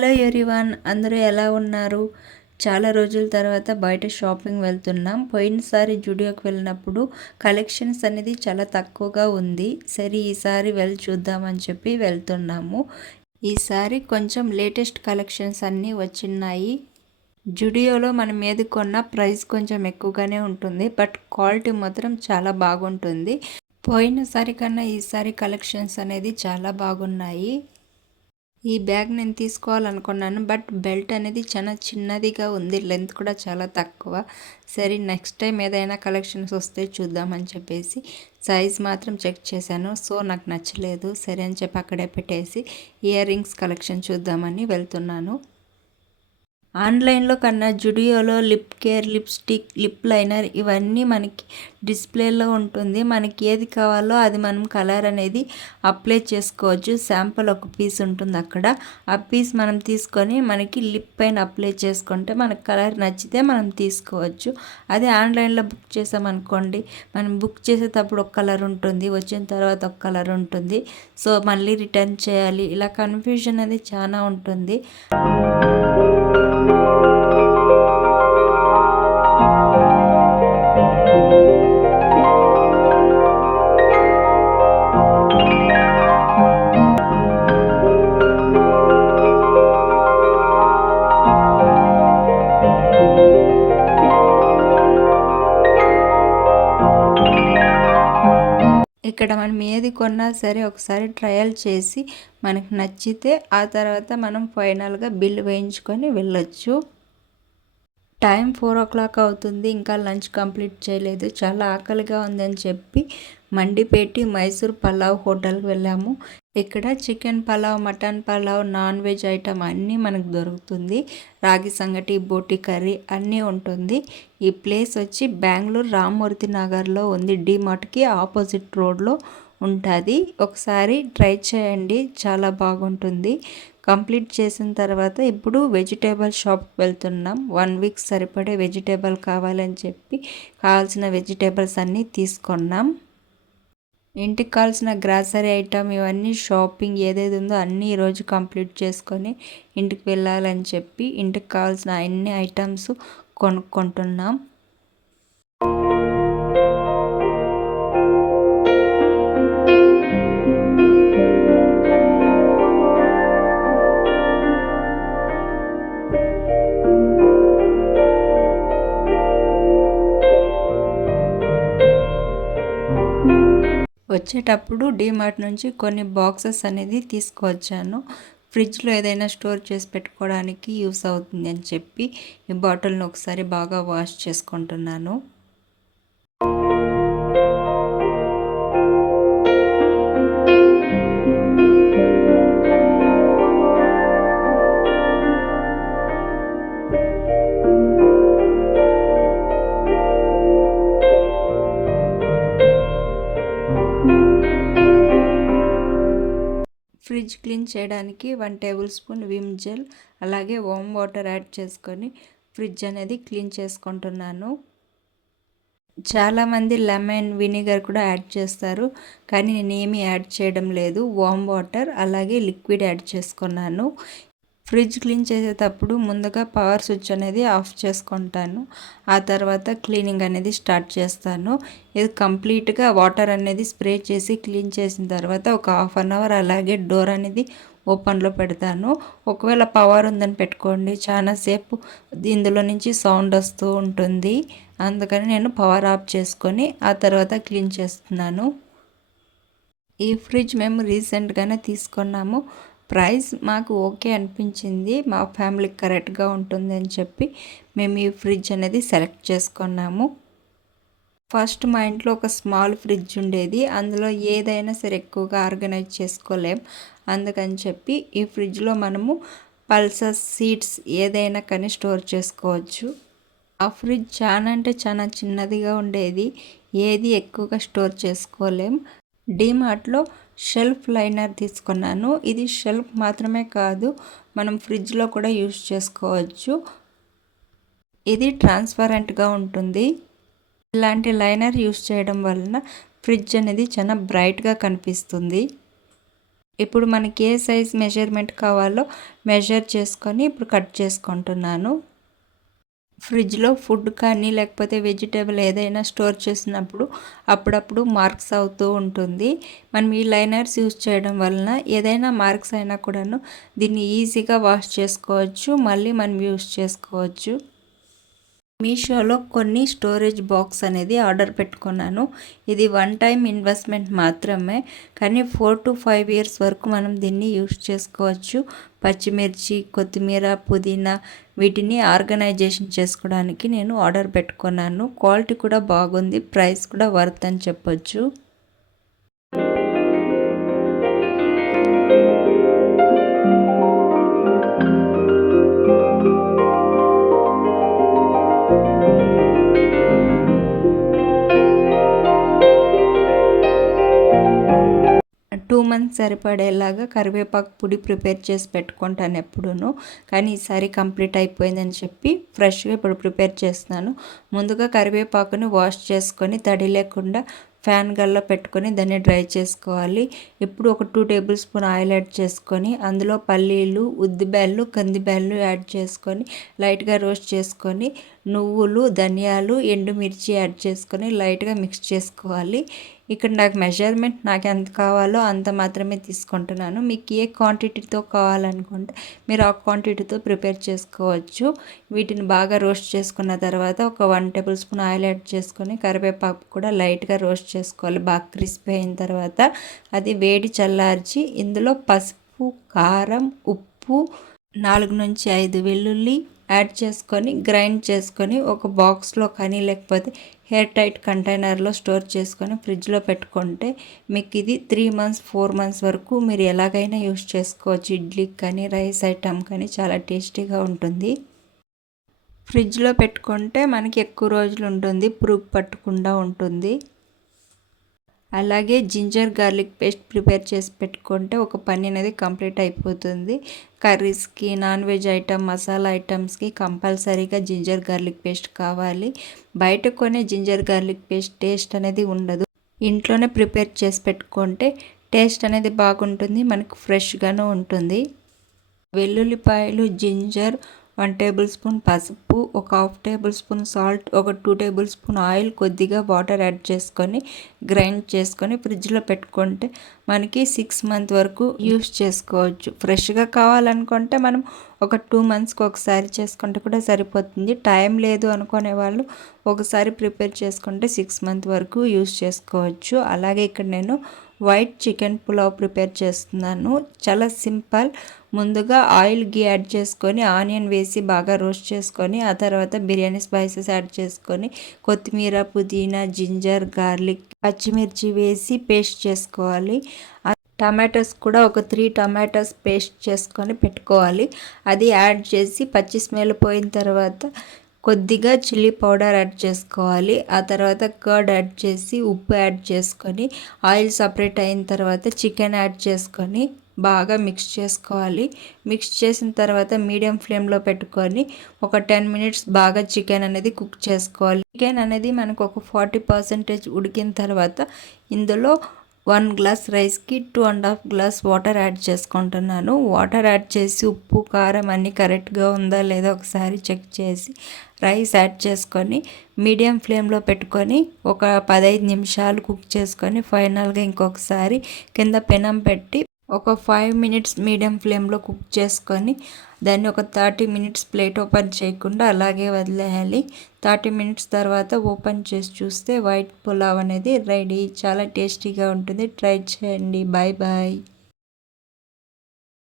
Hello everyone, అందరూ ఎలా ఉన్నారు? చాలా రోజుల తర్వాత బయట షాపింగ్ వెళ్తున్నాం. పోయినసారి జూడియోకి వెళ్ళినప్పుడు కలెక్షన్స్ అనేది చాలా తక్కువగా ఉంది. సరే ఈసారి వెళ్ళి చూద్దామని చెప్పి వెళ్తున్నాము. ఈసారి కొంచెం లేటెస్ట్ కలెక్షన్స్ అన్నీ వచ్చినాయి. జూడియోలో మనం ఏది కొన్నా ప్రైస్ కొంచెం ఎక్కువగానే ఉంటుంది, బట్ క్వాలిటీ మాత్రం చాలా బాగుంటుంది. పోయినసారి కన్నా ఈసారి కలెక్షన్స్ అనేది చాలా బాగున్నాయి. ఈ బ్యాగ్ నేను తీసుకోవాలనుకున్నాను, బట్ బెల్ట్ అనేది చాలా చిన్నదిగా ఉంది, లెంత్ కూడా చాలా తక్కువ. సరే నెక్స్ట్ టైం ఏదైనా కలెక్షన్స్ వస్తే చూద్దామని చెప్పేసి సైజ్ మాత్రం చెక్ చేశాను. సో నాకు నచ్చలేదు, సరే అని చెప్పి అక్కడే పెట్టేసి ఇయర్ రింగ్స్ కలెక్షన్ చూద్దామని వెళ్తున్నాను. ఆన్లైన్లో కన్నా జుడియోలో lip care, lipstick, lip liner ఇవన్నీ మనకి డిస్ప్లేలో ఉంటుంది. మనకి ఏది కావాలో అది మనం కలర్ అనేది అప్లై చేసుకోవచ్చు. శాంపుల్ ఒక పీస్ ఉంటుంది అక్కడ. ఆ పీస్ మనం తీసుకొని మనకి లిప్ పైన అప్లై చేసుకుంటే మనకు కలర్ నచ్చితే మనం తీసుకోవచ్చు. అదే ఆన్లైన్లో బుక్ చేసామనుకోండి, మనం బుక్ చేసేటప్పుడు ఒక కలర్ ఉంటుంది, వచ్చిన తర్వాత ఒక కలర్ ఉంటుంది. సో మళ్ళీ రిటర్న్ చేయాలి, ఇలా కన్ఫ్యూజన్ అనేది చాలా ఉంటుంది. ఇక్కడ మనం ఏది కొన్నా సరే ఒకసారి ట్రయల్ చేసి మనకు నచ్చితే ఆ తర్వాత మనం ఫైనల్గా బిల్ వేయించుకొని వెళ్ళొచ్చు. టైం 4 o'clock అవుతుంది, ఇంకా లంచ్ కంప్లీట్ చేయలేదు. చాలా ఆకలిగా ఉందని చెప్పి మండిపేటి మైసూర్ పలావ్ హోటల్కి వెళ్ళాము. ఇక్కడ chicken pulao, mutton pulao, non veg item అన్నీ మనకు దొరుకుతుంది. రాగి సంగటి, బోటి కర్రీ అన్నీ ఉంటుంది. ఈ ప్లేస్ వచ్చి బెంగళూరు రామ్మూర్తి నగర్లో ఉంది. డిమార్ట్కి ఆపోజిట్ రోడ్లో ఉంటుంది. ఒకసారి ట్రై చేయండి, చాలా బాగుంటుంది. కంప్లీట్ చేసిన తర్వాత ఇప్పుడు వెజిటేబుల్ షాప్కి వెళ్తున్నాం. 1 week సరిపడే వెజిటేబుల్ కావాలని చెప్పి కావాల్సిన వెజిటేబుల్స్ అన్నీ తీసుకున్నాం. ఇంటికి కావాల్సిన గ్రాసరీ ఐటమ్ ఇవన్నీ షాపింగ్ ఏదేది ఉందో అన్నీ ఈరోజు కంప్లీట్ చేసుకొని ఇంటికి వెళ్ళాలని చెప్పి ఇంటికి కావాల్సిన అన్ని ఐటమ్స్ కొనుక్కుంటున్నాం. వచ్చేటప్పుడు డిమార్ట్ నుంచి కొన్ని బాక్సెస్ అనేది తీసుకువచ్చాను. ఫ్రిడ్జ్లో ఏదైనా స్టోర్ చేసి పెట్టుకోవడానికి యూస్ అవుతుంది అని చెప్పి ఈ బాటిల్ని ఒకసారి బాగా వాష్ చేసుకుంటున్నాను. ఫ్రిడ్జ్ క్లీన్ చేయడానికి 1 tablespoon విమ్ జెల్ అలాగే వామ్ వాటర్ యాడ్ చేసుకొని ఫ్రిడ్జ్ అనేది క్లీన్ చేసుకుంటున్నాను. చాలామంది లెమన్, వినిగర్ కూడా యాడ్ చేస్తారు, కానీ నేను ఏమీ యాడ్ చేయడం లేదు. వామ్ వాటర్ అలాగే లిక్విడ్ యాడ్ చేసుకున్నాను. ఫ్రిడ్జ్ క్లీన్ చేసేటప్పుడు ముందుగా పవర్ స్విచ్ అనేది ఆఫ్ చేసుకుంటాను. ఆ తర్వాత క్లీనింగ్ అనేది స్టార్ట్ చేస్తాను. ఇది కంప్లీట్గా వాటర్ అనేది స్ప్రే చేసి క్లీన్ చేసిన తర్వాత ఒక 1/2 hour అలాగే డోర్ అనేది ఓపెన్లో పెడతాను. ఒకవేళ పవర్ ఉందని పెట్టుకోండి, చాలాసేపు ఇందులో నుంచి సౌండ్ వస్తూ ఉంటుంది. అందుకని నేను పవర్ ఆఫ్ చేసుకొని ఆ తర్వాత క్లీన్ చేస్తున్నాను. ఈ ఫ్రిడ్జ్ మేము రీసెంట్గానే తీసుకున్నాము. ప్రైస్ మాకు ఓకే అనిపించింది, మా ఫ్యామిలీకి కరెక్ట్గా ఉంటుంది అని చెప్పి మేము ఈ ఫ్రిడ్జ్ అనేది సెలెక్ట్ చేసుకున్నాము. ఫస్ట్ మా ఇంట్లో ఒక స్మాల్ ఫ్రిడ్జ్ ఉండేది, అందులో ఏదైనా సరే ఎక్కువగా ఆర్గనైజ్ చేసుకోలేం. అందుకని చెప్పి ఈ ఫ్రిడ్జ్లో మనము పల్సస్, సీడ్స్ ఏదైనా కానీ స్టోర్ చేసుకోవచ్చు. ఆ ఫ్రిడ్జ్ చాలా అంటే చాలా చిన్నదిగా ఉండేది, ఏది ఎక్కువగా స్టోర్ చేసుకోలేం. డిమార్ట్లో షెల్ఫ్ లైనర్ తీసుకున్నాను. ఇది షెల్ఫ్ మాత్రమే కాదు, మనం ఫ్రిడ్జ్లో కూడా యూజ్ చేసుకోవచ్చు. ఇది ట్రాన్స్పరెంట్గా ఉంటుంది. ఇలాంటి లైనర్ యూజ్ చేయడం వలన ఫ్రిడ్జ్ అనేది చాలా బ్రైట్గా కనిపిస్తుంది. ఇప్పుడు మనకి ఏ సైజ్ మెజర్మెంట్ కావాలో మెజర్ చేసుకొని ఇప్పుడు కట్ చేసుకుంటున్నాను. ఫ్రిడ్జ్లో ఫుడ్ కానీ లేకపోతే వెజిటేబుల్ ఏదైనా స్టోర్ చేసినప్పుడు అప్పుడప్పుడు మార్క్స్ అవుతూ ఉంటుంది. మనం ఈ లైనర్స్ యూజ్ చేయడం వలన ఏదైనా మార్క్స్ అయినా కూడాను దీన్ని ఈజీగా వాష్ చేసుకోవచ్చు, మళ్ళీ మనం యూజ్ చేసుకోవచ్చు. మీషోలో కొన్ని స్టోరేజ్ బాక్స్ అనేది ఆర్డర్ పెట్టుకున్నాను. ఇది వన్ టైం ఇన్వెస్ట్మెంట్ మాత్రమే, కానీ 4 to 5 ఇయర్స్ వరకు మనం దీన్ని యూజ్ చేసుకోవచ్చు. పచ్చిమిర్చి, కొత్తిమీర, పుదీనా వీటిని ఆర్గనైజేషన్ చేసుకోవడానికి నేను ఆర్డర్ పెట్టుకున్నాను. క్వాలిటీ కూడా బాగుంది, ప్రైస్ కూడా వర్త్ అని చెప్పొచ్చు. మంత్స్ సరిపడేలాగా కరివేపాకు పొడి ప్రిపేర్ చేసి పెట్టుకుంటాను ఎప్పుడూను. కానీ ఈసారి కంప్లీట్ అయిపోయిందని చెప్పి ఫ్రెష్గా ఇప్పుడు ప్రిపేర్ చేస్తున్నాను. ముందుగా కరివేపాకుని వాష్ చేసుకొని తడి లేకుండా ఫ్యాన్ గల్లో పెట్టుకొని దాన్ని డ్రై చేసుకోవాలి. ఇప్పుడు ఒక 2 టేబుల్ స్పూన్ ఆయిల్ యాడ్ చేసుకొని అందులో పల్లీలు, ఉద్దిబ్యాళ్ళు, కందిబ్యాళ్ళు యాడ్ చేసుకొని లైట్గా రోస్ట్ చేసుకొని నువ్వులు, ధనియాలు, ఎండుమిర్చి యాడ్ చేసుకొని లైట్గా మిక్స్ చేసుకోవాలి. ఇక్కడ నాకు ఎంత కావాలో అంత మాత్రమే తీసుకుంటున్నాను. మీకు ఏ క్వాంటిటీతో కావాలనుకుంటే మీరు ఆ క్వాంటిటీతో ప్రిపేర్ చేసుకోవచ్చు. వీటిని బాగా రోస్ట్ చేసుకున్న తర్వాత ఒక 1 టేబుల్ స్పూన్ ఆయిల్ యాడ్ చేసుకొని కరివేపాకు కూడా లైట్గా రోస్ట్ చేసుకోవాలి. బాగా క్రిస్పీ అయిన తర్వాత అది వేడి చల్లార్చి ఇందులో పసుపు, కారం, ఉప్పు, 4 నుంచి 5 వెల్లుల్లి యాడ్ చేసుకొని గ్రైండ్ చేసుకొని ఒక బాక్స్లో కానీ లేకపోతే ఎయిర్ టైట్ కంటైనర్లో స్టోర్ చేసుకొని ఫ్రిడ్జ్లో పెట్టుకుంటే మీకు ఇది 3 months 4 months వరకు మీరు ఎలాగైనా యూస్ చేసుకోవచ్చు. ఇడ్లీకి కానీ రైస్ ఐటమ్ కానీ చాలా టేస్టీగా ఉంటుంది. ఫ్రిడ్జ్లో పెట్టుకుంటే మనకి ఎక్కువ రోజులు ఉంటుంది, పురుగు పట్టకుండా ఉంటుంది. అలాగే జింజర్ గార్లిక్ పేస్ట్ ప్రిపేర్ చేసి పెట్టుకుంటే ఒక పని అనేది కంప్లీట్ అయిపోతుంది. కర్రీస్కి, నాన్ వెజ్ ఐటమ్, మసాలా ఐటమ్స్కి కంపల్సరీగా జింజర్ గార్లిక్ పేస్ట్ కావాలి. బయట కొనే జింజర్ గార్లిక్ పేస్ట్ టేస్ట్ అనేది ఉండదు. ఇంట్లోనే ప్రిపేర్ చేసి పెట్టుకుంటే టేస్ట్ అనేది బాగుంటుంది, మనకు ఫ్రెష్గాను ఉంటుంది. వెల్లుల్లిపాయలు, జింజర్, 1 టేబుల్ స్పూన్ పసుపు, ఒక 1/2 టేబుల్ స్పూన్ సాల్ట్, ఒక 2 టేబుల్ స్పూన్ ఆయిల్, కొద్దిగా వాటర్ యాడ్ చేసుకొని గ్రైండ్ చేసుకొని ఫ్రిడ్జ్లో పెట్టుకుంటే మనకి 6 months వరకు యూస్ చేసుకోవచ్చు. ఫ్రెష్గా కావాలనుకుంటే మనం ఒక 2 monthsకి ఒకసారి చేసుకుంటే కూడా సరిపోతుంది. టైం లేదు అనుకునే వాళ్ళు ఒకసారి ప్రిపేర్ చేసుకుంటే 6 months వరకు యూస్ చేసుకోవచ్చు. అలాగే ఇక్కడ నేను వైట్ చికెన్ పులావ్ ప్రిపేర్ చేస్తున్నాను. చాలా సింపుల్. ముందుగా ఆయిల్ గీ యాడ్ చేసుకొని ఆనియన్ వేసి బాగా రోస్ట్ చేసుకొని ఆ తర్వాత బిర్యానీ స్పైసెస్ యాడ్ చేసుకొని కొత్తిమీర, పుదీనా, జింజర్, గార్లిక్, పచ్చిమిర్చి వేసి పేస్ట్ చేసుకోవాలి. టమాటోస్ కూడా ఒక 3 టమాటోస్ పేస్ట్ చేసుకొని పెట్టుకోవాలి. అది యాడ్ చేసి పచ్చి స్మెల్ పోయిన తర్వాత కొద్దిగా చిల్లీ పౌడర్ యాడ్ చేసుకోవాలి. ఆ తర్వాత కర్డ్ యాడ్ చేసి ఉప్పు యాడ్ చేసుకొని ఆయిల్ సపరేట్ అయిన తర్వాత చికెన్ యాడ్ చేసుకొని బాగా మిక్స్ చేసుకోవాలి. మిక్స్ చేసిన తర్వాత మీడియం ఫ్లేమ్లో పెట్టుకొని ఒక 10 minutes బాగా చికెన్ అనేది కుక్ చేసుకోవాలి. చికెన్ అనేది మనకు ఒక 40% ఉడికిన తర్వాత ఇందులో 1 glass రైస్కి 2.5 glass వాటర్ యాడ్ చేసుకుంటున్నాను. వాటర్ యాడ్ చేసి ఉప్పు, కారం అన్నీ కరెక్ట్గా ఉందా లేదా ఒకసారి చెక్ చేసి రైస్ యాడ్ చేసుకొని మీడియం ఫ్లేమ్లో పెట్టుకొని ఒక 15 నిమిషాలు కుక్ చేసుకొని ఫైనల్గా ఇంకొకసారి కింద పెనం పెట్టి ఒక 5 minutes మీడియం ఫ్లేమ్లో కుక్ చేసుకొని దాన్ని ఒక 30 minutes ప్లేట్ ఓపెన్ చేయకుండా అలాగే వదిలేయాలి. 30 minutes తర్వాత ఓపెన్ చేసి చూస్తే వైట్ పులావ్ అనేది రెడీ. చాలా టేస్టీగా ఉంటుంది. ట్రై చేయండి. Bye bye.